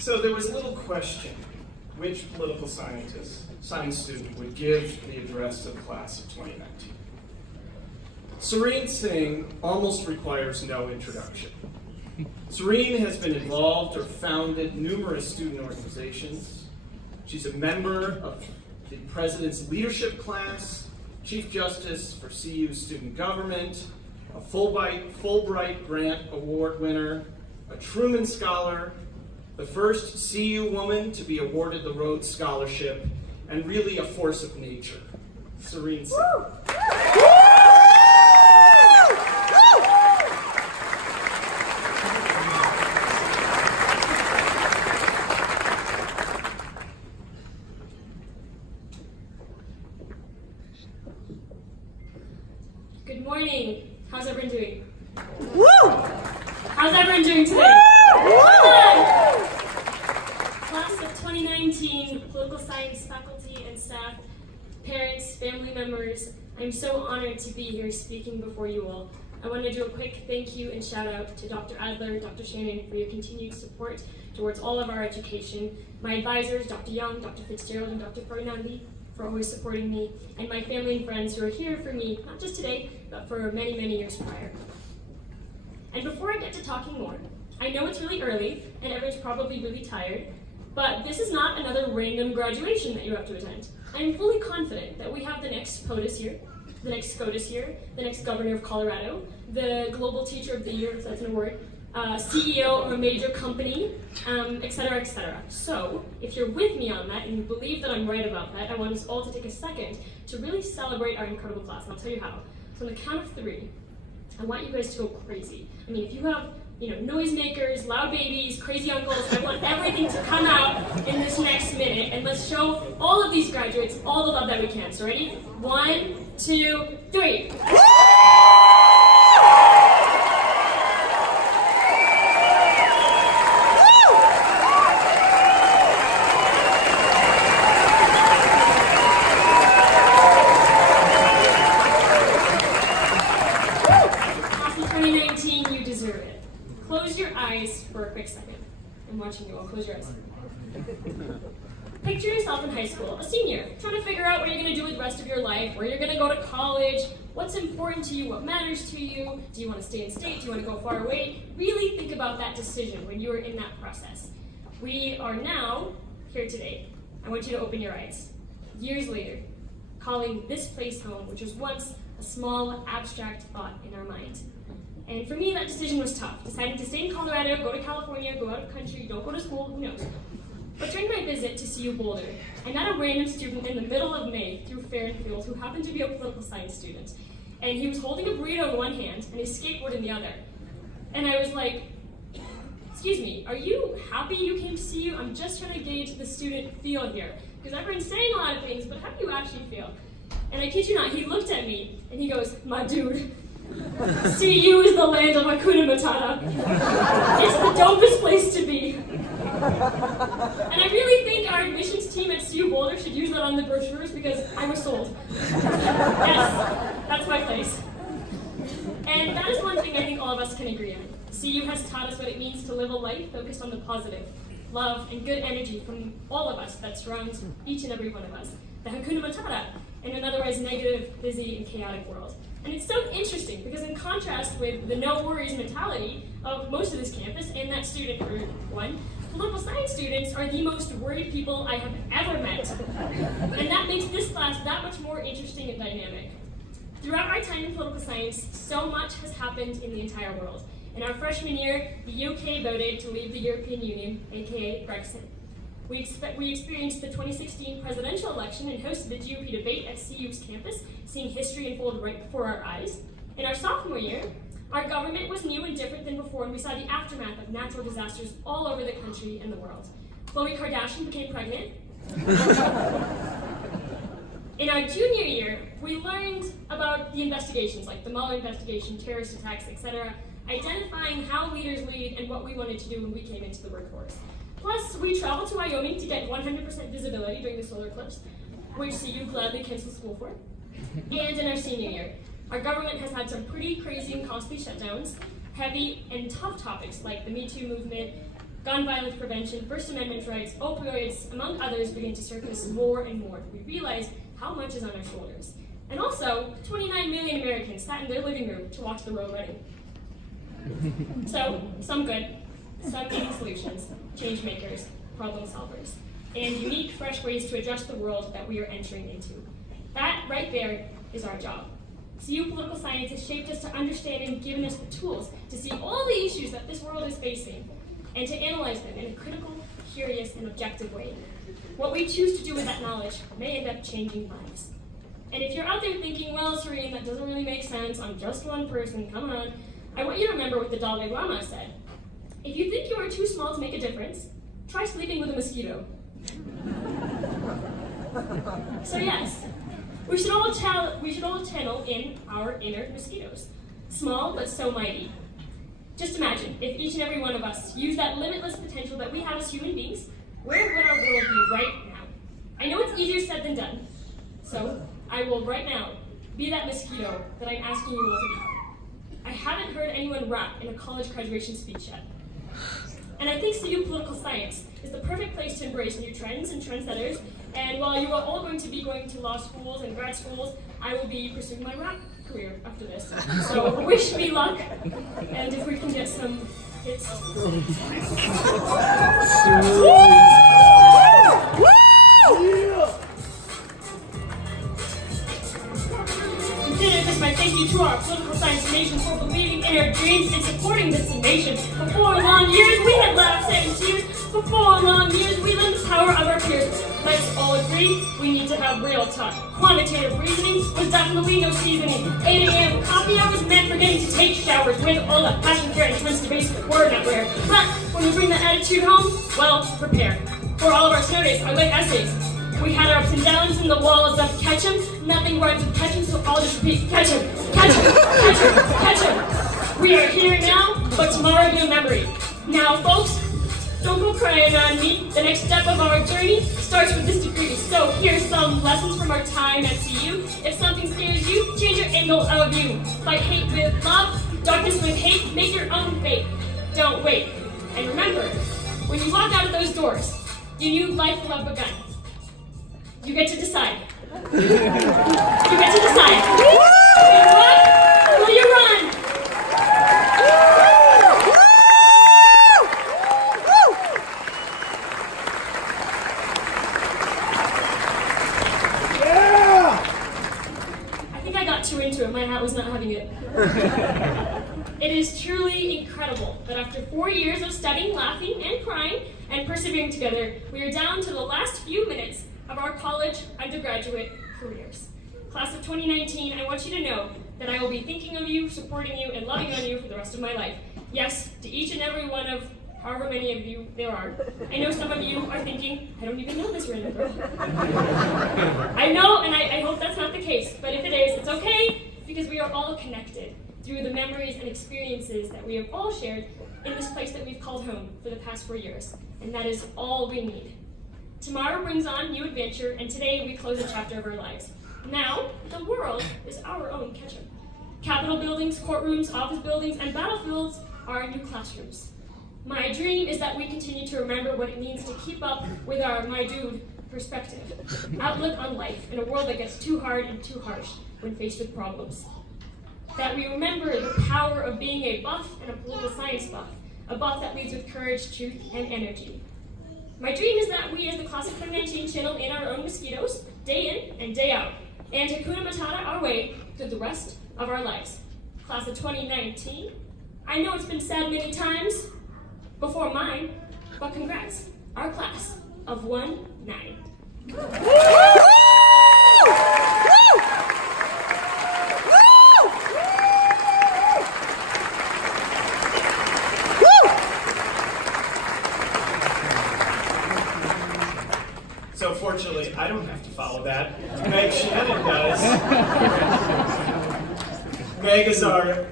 So there was a little question, which political science student would give the address to the class of 2019? Serene Singh almost requires no introduction. Serene has been involved or founded numerous student organizations. She's a member of the President's Leadership Class, Chief Justice for CU's Student Government, a Fulbright Grant Award winner, a Truman Scholar, the first CU woman to be awarded the Rhodes Scholarship, and really a force of nature. Serene Singh. Good morning. How's everyone doing? Woo! How's everyone doing today? Class of 2019, political science faculty and staff, parents, family members, I'm so honored to be here speaking before you all. I want to do a quick thank you and shout out to Dr. Adler, Dr. Shannon for your continued support towards all of our education, my advisors, Dr. Young, Dr. Fitzgerald, and Dr. Fernandi, for always supporting me, and my family and friends who are here for me, not just today, but for many, many years prior. And before I get to talking more, I know it's really early, and everyone's probably really tired, but this is not another random graduation that you have to attend. I am fully confident that we have the next POTUS here, the next SCOTUS here, the next Governor of Colorado, the Global Teacher of the Year, if that's an award, CEO of a major company, et cetera, et cetera. So, if you're with me on that and you believe that I'm right about that, I want us all to take a second to really celebrate our incredible class, and I'll tell you how. So on the count of 3, I want you guys to go crazy. I mean, if you have, noisemakers, loud babies, crazy uncles, I want everything to come out in this next minute, and let's show all of these graduates all the love that we can. So ready? 1, 2, 3. Close your eyes for a quick second. I'm watching you all. Close your eyes. Picture yourself in high school, a senior, trying to figure out what you're going to do with the rest of your life, where you're going to go to college, what's important to you, what matters to you, do you want to stay in state, do you want to go far away? Really think about that decision when you are in that process. We are now here today. I want you to open your eyes. Years later, calling this place home, which was once a small, abstract thought in our mind. And for me, that decision was tough. Deciding to stay in Colorado, go to California, go out of country, don't go to school, who knows. But during my visit to CU Boulder, I met a random student in the middle of May through Fairfield who happened to be a political science student. And he was holding a burrito in one hand and his skateboard in the other. And I was like, excuse me, are you happy you came to CU? I'm just trying to gauge the student feel here. Because everyone's saying a lot of things, but how do you actually feel? And I kid you not, he looked at me and he goes, my dude, CU is the land of Hakuna Matata. It's the dopest place to be. And I really think our admissions team at CU Boulder should use that on the brochures because I was sold. Yes, that's my place. And that is one thing I think all of us can agree on. CU has taught us what it means to live a life focused on the positive, love, and good energy from all of us that surrounds each and every one of us. The Hakuna Matata in an otherwise negative, busy, and chaotic world. And it's so interesting because in contrast with the no worries mentality of most of this campus and that student for one, political science students are the most worried people I have ever met. And that makes this class that much more interesting and dynamic. Throughout our time in political science, so much has happened in the entire world. In our freshman year, the UK voted to leave the European Union, aka Brexit. We experienced the 2016 presidential election and hosted the GOP debate at CU's campus, seeing history unfold right before our eyes. In our sophomore year, our government was new and different than before, and we saw the aftermath of natural disasters all over the country and the world. Khloe Kardashian became pregnant. In our junior year, we learned about the investigations, like the Mueller investigation, terrorist attacks, etc., identifying how leaders lead and what we wanted to do when we came into the workforce. Plus, we traveled to Wyoming to get 100% visibility during the solar eclipse, which CU gladly canceled school for. And in our senior year, our government has had some pretty crazy and costly shutdowns, heavy and tough topics like the Me Too movement, gun violence prevention, First Amendment rights, opioids, among others, begin to surface more and more. We realize how much is on our shoulders. And also, 29 million Americans sat in their living room to watch the road wedding. So, some good, some needing solutions, change makers, problem solvers, and unique, fresh ways to adjust the world that we are entering into. That right there is our job. CU political science has shaped us to understand and given us the tools to see all the issues that this world is facing and to analyze them in a critical, curious, and objective way. What we choose to do with that knowledge may end up changing lives. And if you're out there thinking, well, Serene, that doesn't really make sense, I'm just one person, come on, I want you to remember what the Dalai Lama said. If you think you are too small to make a difference, try sleeping with a mosquito. So yes, we should all channel in our inner mosquitoes, small but so mighty. Just imagine if each and every one of us used that limitless potential that we have as human beings, where would our world be right now? I know it's easier said than done, so I will right now be that mosquito that I'm asking you all to be. I haven't heard anyone rap in a college graduation speech yet. And I think CU Political Science is the perfect place to embrace new trends and trendsetters. And while you are all going to be going to law schools and grad schools, I will be pursuing my rap career after this. So wish me luck, and if we can get some hits. Consider this my thank you to our political science nation for believing in our dreams and supporting this nation. For 4 long years we had laughs and tears. For 4 long years we learned the power of our peers. Let's all agree we need to have real talk. Quantitative reasoning was definitely no seasoning. 8 a.m. coffee hours meant forgetting to take showers with all the passion, care, and intense debates that were not rare. But when we bring that attitude home, well, prepare. For all of our snow days, I like essays. We had our ups and downs in the walls of Ketchum. Nothing rhymes with Ketchum, so I'll just repeat Ketchum, Ketchum, Ketchum, Ketchum. We are here now, but tomorrow will be a memory. Now, folks, don't go crying on me. The next step of our journey starts with this degree. So here's some lessons from our time at CU. If something scares you, change your angle of view. Fight hate with love, darkness with hate, make your own fate. Don't wait. And remember, when you walk out of those doors, your new life will have begun. You get to decide. You get to decide. Will you run? Will you run? I think I got too into it. My hat was not having it. It is truly incredible that after 4 years of studying, laughing, and crying, and persevering together, we are down to the last few minutes of our college undergraduate careers. Class of 2019, I want you to know that I will be thinking of you, supporting you, and loving on you for the rest of my life. Yes, to each and every one of however many of you there are. I know some of you are thinking, I don't even know this random girl. I know, and I hope that's not the case, but if it is, it's okay, because we are all connected through the memories and experiences that we have all shared in this place that we've called home for the past 4 years, and that is all we need. Tomorrow brings on new adventure, and today we close a chapter of our lives. Now, the world is our own Ketchum. Capitol buildings, courtrooms, office buildings, and battlefields are our new classrooms. My dream is that we continue to remember what it means to keep up with our my dude perspective, outlook on life in a world that gets too hard and too harsh when faced with problems. That we remember the power of being a buff and a political science buff, a buff that leads with courage, truth, and energy. My dream is that we as the class of 2019 channel in our own mosquitoes, day in and day out, and Hakuna Matata our way through the rest of our lives. Class of 2019, I know it's been said many times before mine, but congrats, our class of 19. So fortunately, I don't have to follow that. Meg Shannon does. Meg is our